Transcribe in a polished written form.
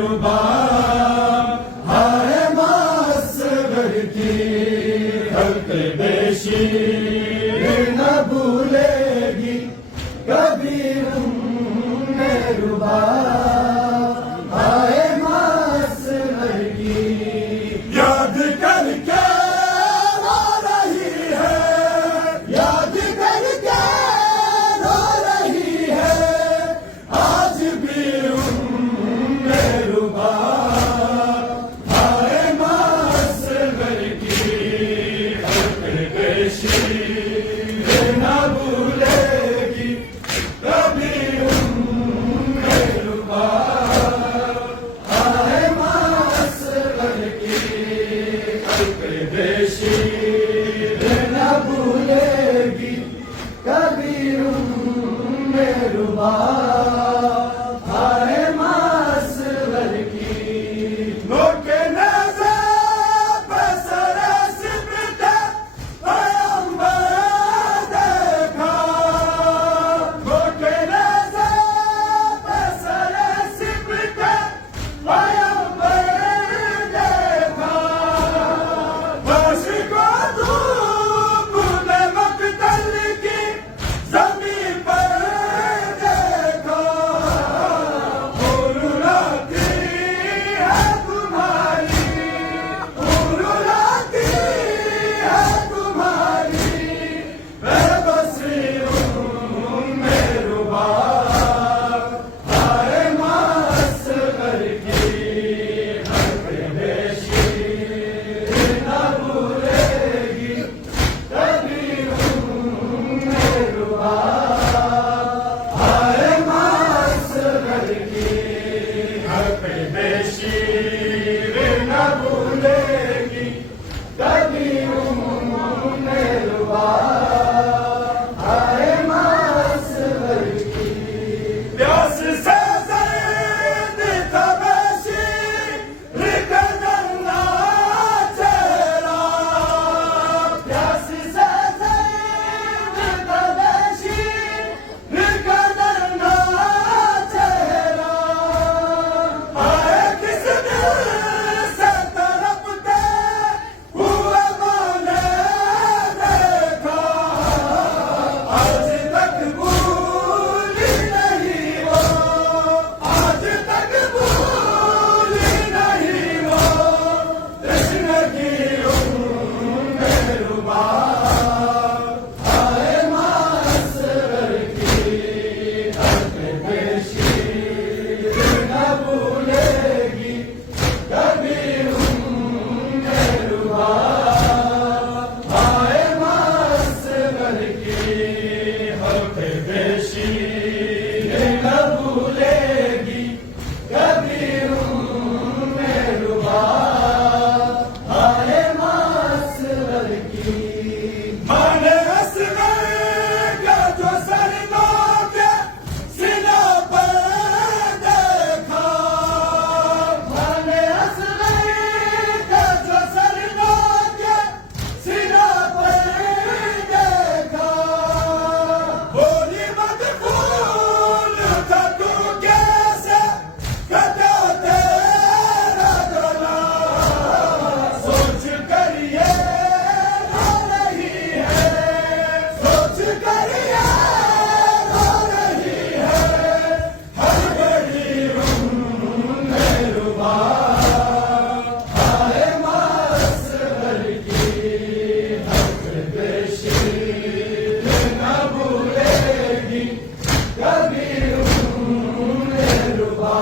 मेहरुबा हाय मासगर की हल्के बेशीर न भूलेगी कभी मेहरुबा हाय मासगर की याद करके रो रही है, याद करके रो रही है आज भी मेहरुबा हाय मासगर की हल्के बेशीर न भूलेगी कभी मेहरुबा हाय मासगर की हल्के बेशीर न भूलेगी कभी मेहरुबा हाय मासगर की नोके नज़र पे सरे सिमटे पैगंबर देखा, नोके नज़र पे सरे सिमटे पैगंबर देखा, बस को धूप ने मक्तल की ज़मीन पर देखा, उरुलाती है तुम्हारी, उरुलाती है तुम्हारी बेबसी मेहरुबा हाय मासगर की हल्के बेशीर न भूलेगी कभी मेहरुबा हाय मासगर की हल्के बेशीर न भूलेगी कभी मेहरुबा हाय मासगर की प्यास से ज़र्द था बेशीर का नन्हा चेहरा, प्यास से ज़र्द था बेशीर का नन्हा चेहरा, आए किस दिल से तड़पते हुए मैंने देखा, आज तक भूली नहीं वो, आज तक भूली नहीं वो तश्नगी मेहरुबा हाय मासगर की हल्के बेशीर न भूलेगी कभी मेहरुबा हाय मासगर की हल्के बेशीर न भूलेगी कभी मेहरुबा हाय मासगर की मैंने असगर का जो सरनों के सीना पर देखा, मैंने असगर का जो सरनों के सीना पर देखा, बोली मत फूल था तू कैसे कटा तेरा गला, सोच कर ये रो रही है, सोच कर ये रो रही है हर घड़ी मेहरुबा हाय मासगर की हल्के बेशीर न भूलेगी कभी मेहरुबा